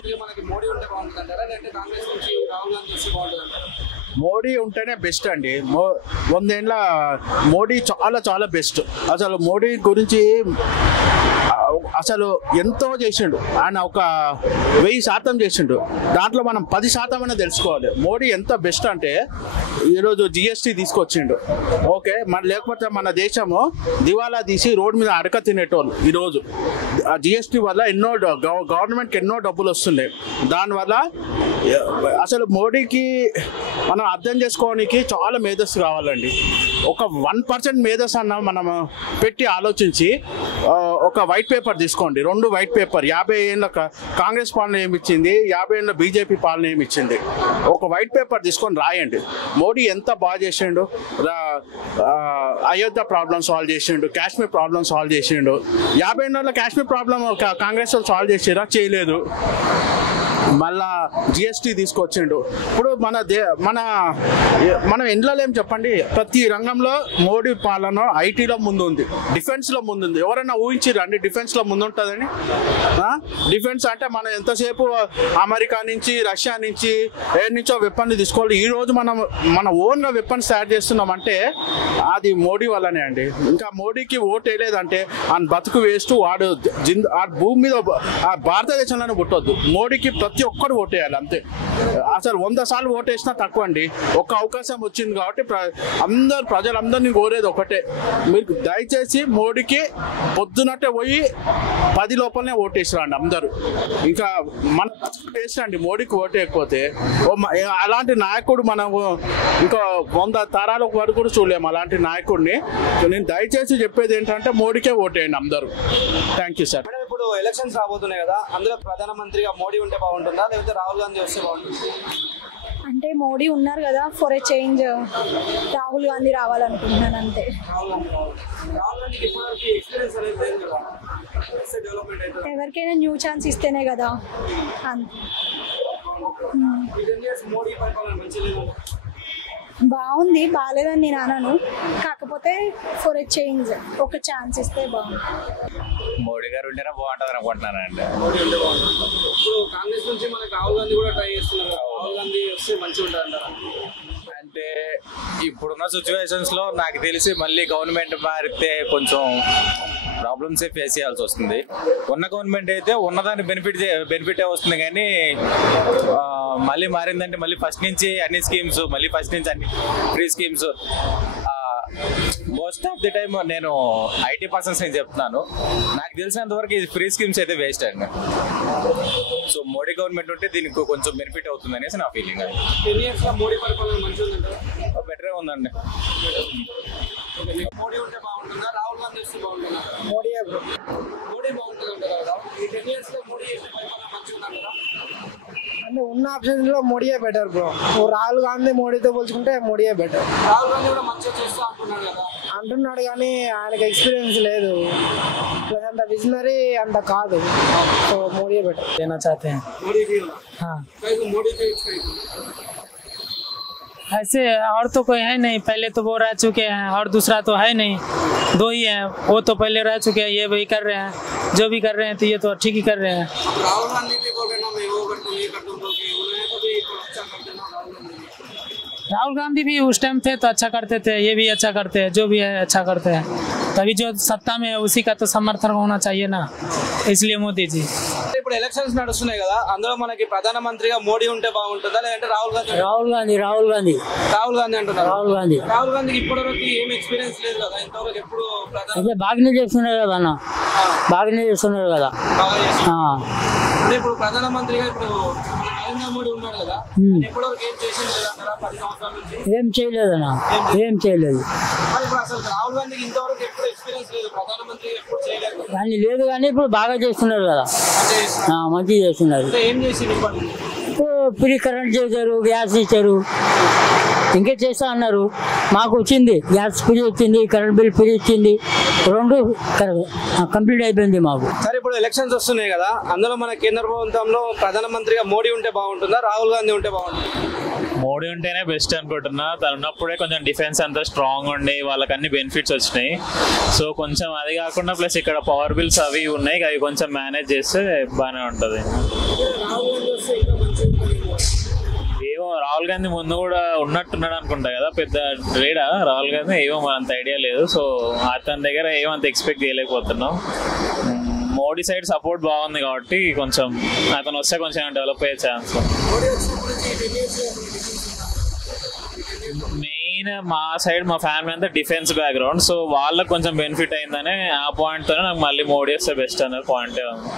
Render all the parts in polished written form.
మనకి మోడీ ఉంటే బాగుంటుందంటారా లేదంటే కాంగ్రెస్ నుంచి రాహుల్ గాంధీ వస్తే బాగుంటుందంటారా? మోడీ ఉంటేనే బెస్ట్ అండి. 100 ఏళ్ళ మోడీ చాలా చాలా బెస్ట్. అసలు మోడీ గురించి అసలు ఎంతో చేసిండు ఆయన. ఒక 1000% చేసిండు. దాంట్లో మనం 10% అయినా తెలుసుకోవాలి మోడీ ఎంత బెస్ట్ అంటే. ఈరోజు GST తీసుకొచ్చిండు, ఓకే, మరి లేకపోతే మన దేశము దివాలా తీసి రోడ్డు మీద అడక తినేటోళ్ళు. ఈరోజు ఆ GST వల్ల ఎన్నో గవర్నమెంట్కి ఎన్నో డబ్బులు వస్తున్నాయి. దానివల్ల అసలు మోడీకి మనం అర్థం చేసుకోవడానికి చాలా మేధస్సు కావాలండి. ఒక 1% మేధస్సు అన్న మనం పెట్టి ఆలోచించి ఒక వైట్ పేపర్ తీసుకోండి. 2 వైట్ పేపర్, 50 ఏళ్ళ కాంగ్రెస్ పాలన ఏమిచ్చింది, 50 ఏళ్ళ బీజేపీ పాలన ఏమిచ్చింది. ఒక వైట్ పేపర్ తీసుకొని రాయండి. మోడీ ఎంత బాగా చేసిండు. అయోధ్య ప్రాబ్లం సాల్వ్ చేసిండు, కాశ్మీర్ ప్రాబ్లం సాల్వ్ చేసిండు. 50 ఏళ్ళ కాశ్మీర్ ప్రాబ్లం కాంగ్రెస్ వాళ్ళు సాల్వ్ చేసిరా? చేయలేదు. మళ్ళా GST తీసుకొచ్చిండు. ఇప్పుడు మనం ఎండ్లో ఏం చెప్పండి, ప్రతి రంగంలో మోడీ పాలన ఐటీలో ముందుంది, డిఫెన్స్లో ముందుంది. ఎవరైనా ఊహించిరండి డిఫెన్స్లో ముందుంటుందని? డిఫెన్స్ అంటే మనం ఎంతసేపు అమెరికా నుంచి, రష్యా నుంచి, ఏ నుంచో వెపన్ని తీసుకోవాలి. ఈరోజు మన ఓన్గా వెపన్స్ తయారు చేస్తున్నామంటే అది మోడీ వల్లనే అండి. ఇంకా మోడీకి ఓటు వేయలేదంటే ఆయన బతుకు వేస్ట్. వాడు ఆ భూమి మీద భారతదేశంలోనే పుట్టొద్దు. మోడీకి ప్రతి ఒక్కరు ఓటేయాలి అంతే. అసలు 100 సార్లు ఓటేసినా తక్కువ అండి. ఒక అవకాశం వచ్చింది కాబట్టి ప్రజలందరినీ కోరేది ఒకటే, మీరు దయచేసి మోడీకి పొద్దునట్టే పోయి 10 లోపలనే ఓటేసిరండి అందరూ. ఇంకా మన వేస్ట్ అండి మోడీకి ఓటేయకపోతే. అలాంటి నాయకుడు మనం ఇంకా 100 తరాల వరకు కూడా చూడలేము అలాంటి నాయకుడిని. నేను దయచేసి చెప్పేది ఏంటంటే మోడీకే ఓటేయండి అందరూ. Thank you sir. ఇప్పుడు ఎలక్షన్స్ రాబోతున్నాయి కదా, అందులో ప్రధానమంత్రిగా మోడీ ఉంటే బాగుంటుందా లేకపోతే రాహుల్ గాంధీ వస్తే బాగుంటుందా? అంటే మోడీ ఉన్నారు కదా, for a change Rahul Gandhi రావాలనుకుంటున్నాను అంతే. ఎవరికైనా న్యూ ఛాన్స్ ఇస్తేనే కదా. అంతే. బాగుంది, బాగాలేదని నేను అనను, కాకపోతే ఫర్ ఏ చేంజ్ ఒక ఛాన్స్ ఇస్తే బాగుంది. మోడీ గారు ఉంటేనే బాగుంటుంది అనుకుంటున్నానండి. ఇప్పుడు కాంగ్రెస్ నుంచి మనకి రాహుల్ గాంధీ కూడా ట్రై చేస్తున్నారు. రాహుల్ గాంధీ వస్తే మంచిగా ఉంటుంది అంటే ఇప్పుడున్న సిచ్యువేషన్స్ లో నాకు తెలిసి మళ్ళీ గవర్నమెంట్ మారితే కొంచెం ప్రాబ్లమ్సే ఫేస్ చేయాల్సి వస్తుంది. ఉన్న గవర్నమెంట్ అయితే ఉన్నదాన్ని బెనిఫిటే వస్తుంది, కానీ మళ్ళీ మారిందంటే మళ్ళీ ఫస్ట్ నుంచి అన్ని స్కీమ్స్, మళ్ళీ ఫస్ట్ నుంచి అన్ని free schemes. Most of the time నేను IT పర్సన్స్ నేను చెప్తున్నాను, నాకు తెలిసినంత వరకు ఇది ఫ్రీ స్కీమ్స్ అయితే వేస్ట్ అండి. సో మోడీ గవర్నమెంట్ ఉంటే దీనికి కొంచెం బెనిఫిట్ అవుతుంది అనేసి నా ఫీలింగ్. మోడీ పరిపాలన మంచిగా బెటరే ఉందండి. మోడీ ఉంటే బాగుంటుందా రాహుల్ గాంధీ వస్తే బాగుంటుందా? మోడీ బాగుంటుంది అంటారు కదా. ఈ 10 years లో మోడీ పరిపాలన మంచిగా ఉందంటారా? అంటే ఉన్న ఆప్షన్స్ లో మోడీయే బెటర్ బ్రో. రాహుల్ గాంధీ మోడీతో పోల్చుకుంటే మోడీయే బెటర్. రాహుల్ గాంధీ కూడా మంచిగా చేస్తా అంటున్నాడు కదా. అంటున్నాడు కానీ ఆయనకి ఎక్స్పీరియన్స్ లేదు, అంత విజనరీ అంత కాదు. సో మోడీయే బెటర్. देना चाहते हैं हाँ। మోడీ ऐसे और तो कोई है नहीं, पहले तो वो रह चुके हैं और दूसरा तो है नहीं, 2 ही हैं। वो तो पहले रह चुके हैं, ये वही कर रहे हैं, जो भी कर रहे हैं तो ये तो ठीक ही कर रहे हैं। राहुल गांधी भी बोल रहे ना, मैं वो करता हूँ ये करता हूँ, उन्होंने तो भी अच्छा करते ना राहुल गांधी भी उस टाइम थे तो अच्छा करते थे, ये भी अच्छा करते हैं, जो भी है अच्छा करते हैं। तभी जो सत्ता में है उसी का तो समर्थन होना चाहिए ना, इसलिए मोदी जी। ఇప్పుడు ఎలక్షన్స్ నడుస్తున్నాయి కదా, అందులో మనకి ప్రధానమంత్రిగా మోడీ ఉంటే బాగుంటుందా లేదంటే రాహుల్ గాంధీ? రాహుల్ గాంధీ అంటున్నారు. రాహుల్ గాంధీకి ఇప్పటివరకు ఏం ఎక్స్పీరియన్స్ లేదు కదా, ఇంతవరకు ఎప్పుడు బాగానే చేస్తున్నారు కదా అన్న, బాగానే చేస్తున్నారు కదా. అంటే ఇప్పుడు ప్రధానమంత్రిగా ఇప్పుడు నరేంద్ర మోడీ ఉన్నాడు కదా, ఇప్పటివరకు ఏం చేసింది లేదంటారా 10 సంవత్సరాల నుంచి? ఏం చేయలేదన్నా, ఏం చేయలేదు. మరి ఇప్పుడు అసలు రాహుల్ గాంధీకి ఇంతవరకు ఎప్పుడు ఎక్స్పీరియన్స్ లేదు, ప్రధానమంత్రి ఎప్పుడు చేయలేదు కానీ లేదు, కానీ ఇప్పుడు బాగా చేస్తున్నారు కదా, మంచిగా చేస్తున్నారు. ఏం చేసింది? ఇప్పుడు ఫ్రీ కరెంట్ చేశారు, గ్యాస్ ఇచ్చారు, ఇంకే చేస్తా అన్నారు. మాకు వచ్చింది, గ్యాస్ ఫ్రీ వచ్చింది, కరెంట్ బిల్ ఫ్రీ ఇచ్చింది, 2 కంప్లీట్ అయిపోయింది మాకు. సరే ఇప్పుడు ఎలక్షన్స్ వస్తున్నాయి కదా, అందులో మన కేంద్ర ప్రభుత్వంలో ప్రధానమంత్రిగా మోడీ ఉంటే బాగుంటుందా రాహుల్ గాంధీ ఉంటే బాగుంటుందా? మోడీ ఉంటేనే బెస్ట్ అనుకుంటున్నా. తను ఉన్నప్పుడే కొంచెం డిఫెన్స్ అంతా స్ట్రాంగ్ ఉండి వాళ్ళకి అన్ని బెనిఫిట్స్ వచ్చినాయి. సో కొంచెం అది కాకుండా ప్లస్ ఇక్కడ పవర్ బిల్స్ అవి ఉన్నాయి, అవి కొంచెం మేనేజ్ చేస్తే బాగానే ఉంటుంది. ఏమో రాహుల్ గాంధీ ముందు కూడా ఉన్నట్టున్నాడు అనుకుంటా కదా, పెద్ద రేడా రాహుల్ గాంధీ, ఏమో అంత ఐడియా లేదు. సో అతని దగ్గర ఏమంత ఎక్స్పెక్ట్ చేయలేకపోతున్నాం. మోడీ సైడ్ సపోర్ట్ బాగుంది కాబట్టి కొంచెం అతను వస్తే కొంచెం డెవలప్ అయ్యే ఛాన్స్. మెయిన్ మా సైడ్ మా ఫ్యామిలీ అంతా డిఫెన్స్ బ్యాక్గ్రౌండ్, సో వాళ్ళకి కొంచెం బెనిఫిట్ అయిందనే ఆ పాయింట్తోనే నాకు మళ్ళీ మోడీ వస్తే బెస్ట్ అనే పాయింటే ఉంది.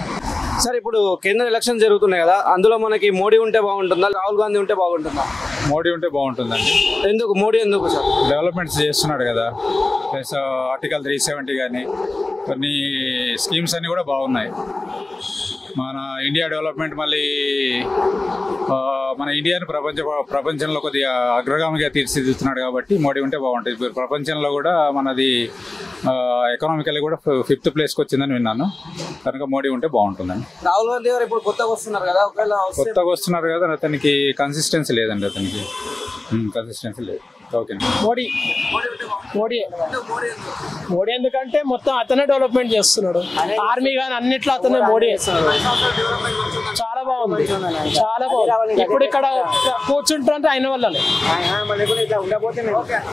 సార్ ఇప్పుడు కేంద్ర ఎలక్షన్ జరుగుతున్నాయి కదా, అందులో మనకి మోడీ ఉంటే బాగుంటుందా, రాహుల్ గాంధీ ఉంటే బాగుంటుందా? మోడీ ఉంటే బాగుంటుందండి. ఎందుకు మోడీ ఎందుకు సార్? డెవలప్మెంట్స్ చేస్తున్నాడు కదా, ప్లస్ ఆర్టికల్ 370 కానీ కొన్ని స్కీమ్స్ అన్నీ కూడా బాగున్నాయి. మన ఇండియా డెవలప్మెంట్ మళ్ళీ మన ఇండియాని ప్రపంచంలో కొద్దిగా అగ్రగామిగా తీర్చిదిద్దుతున్నాడు కాబట్టి మోడీ ఉంటే బాగుంటుంది. ఇప్పుడు ప్రపంచంలో కూడా మనది ఎకనామికల్లీ కూడా 5th ప్లేస్కి వచ్చిందని విన్నాను, కనుక మోడీ ఉంటే బాగుంటుందండి. రాహుల్ గాంధీ గారు ఇప్పుడు కొత్తగా వస్తున్నారు కదా, కొత్తగా వస్తున్నారు కదా, అతనికి కన్సిస్టెన్సీ లేదండి, అతనికి కన్సిస్టెన్సీ లేదు. ఓకే, మోడీ మోడీ ఎందుకంటే మొత్తం అతనే డెవలప్మెంట్ చేస్తున్నాడు. ఆర్మీ కానీ అన్నిట్లో అతనే మోడీ చాలా బాగుంది, చాలా బాగుంది. ఇప్పుడు ఇక్కడ కూర్చుంటారంటే ఆయన వల్లనే.